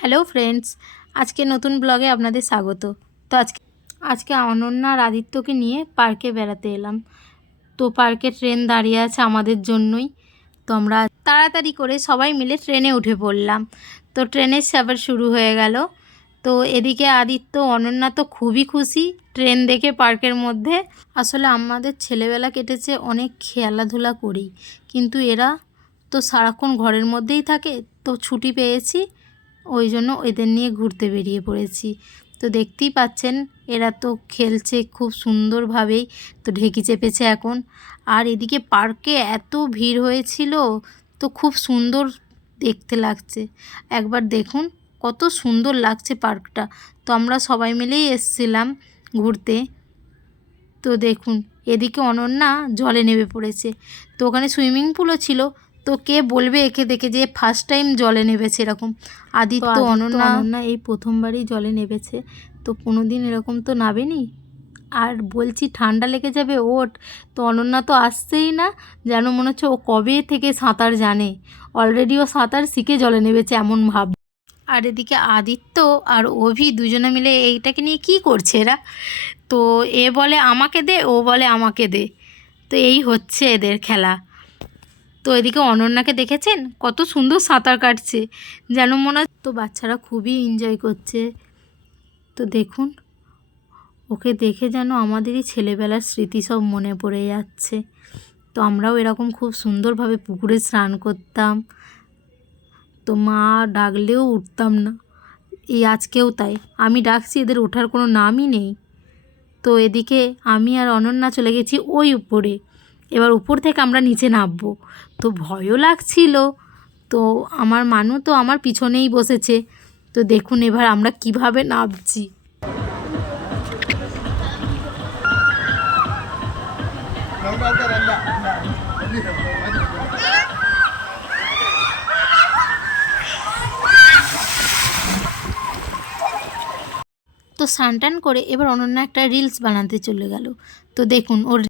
Hello friends, আজকে নতুন ব্লগে আপনাদের স্বাগত। তো আজকে অনন্যা আর আদিত্যকে নিয়ে পার্কে বেড়াতে এলাম। তো পার্কে ট্রেন দাঁড়িয়ে আছে আমাদের জন্যই। তো আমরা তাড়াতাড়ি করে সবাই মিলে ট্রেনে উঠে পড়লাম। তো ট্রেনের সফর শুরু হয়ে গেল। তো এদিকে আদিত্য অনন্যা তো খুবই খুশি ট্রেন দেখে পার্কের মধ্যে। আসলে আমাদের ছেলেবেলা কেটেছে অনেক খেলাধুলা করেই, কিন্তু এরা তো সারাক্ষণ ঘরের মধ্যেই থাকে। তো ছুটি পেয়েছি, ওই জন্য এদের নিয়ে ঘুরতে বেরিয়ে পড়েছি। তো দেখতেই পাচ্ছেন এরা তো খেলছে খুব সুন্দরভাবেই। তো ঢেকি চেপেছে এখন। আর এদিকে পার্কে এত ভিড় হয়েছিল, তো খুব সুন্দর দেখতে লাগছে। একবার দেখুন কত সুন্দর লাগছে পার্কটা। তো আমরা সবাই মিলেই এসেছিলাম ঘুরতে। তো দেখুন এদিকে অনন্যা জলে নেমে পড়েছে। তো ওখানে সুইমিং পুলও ছিল। তো কে বলবে একে দেখে যে ফার্স্ট টাইম জলে নেমেছে এরকম। আদিত্য অনন্যা এই প্রথমবারই জলে নেমেছে। তো কোনো দিন এরকম তো নামেনি। আর বলছি ঠান্ডা লেগে যাবে ওঠ। তো অনন্যা তো আসছেই না, যেন মনে হচ্ছে ও কবে থেকে সাঁতার জানে। অলরেডি ও সাঁতার শিখে জলে নেমেছে এমন ভাব। আর এদিকে আদিত্য আর অভি দুজনে মিলে এইটাকে নিয়ে কি করছে এরা। তো এ বলে আমাকে দে, ও বলে আমাকে দে। তো এই হচ্ছে এদের খেলা। তো এদিকে অনন্যাকে দেখেছেন কত সুন্দর সাঁতার কাটছে, যেন মনে হয়। তো বাচ্চারা খুবই এনজয় করছে। তো দেখুন ওকে দেখে যেন আমাদেরই ছেলেবেলার স্মৃতি সব মনে পড়ে যাচ্ছে। তো আমরাও এরকম খুব সুন্দরভাবে পুকুরে স্নান করতাম। তো মা ডাকলেও উঠতাম না। এই আজকেও তাই, আমি ডাকছি এদের ওঠার কোনো নামই নেই। তো এদিকে আমি আর অনন্যা চলে গেছি ওই উপরে। এবার উপর থেকে আমরা নিচে নামবো। তো ভয়ও লাগছিল। তো আমার মানু তো আমার পিছনেই বসেছে। তো দেখুন এবার আমরা কিভাবে নামছি। তো স্নান টান করে এবার অনন্যা একটা রিলস বানাতে চলে গেল। তো দেখুন ওর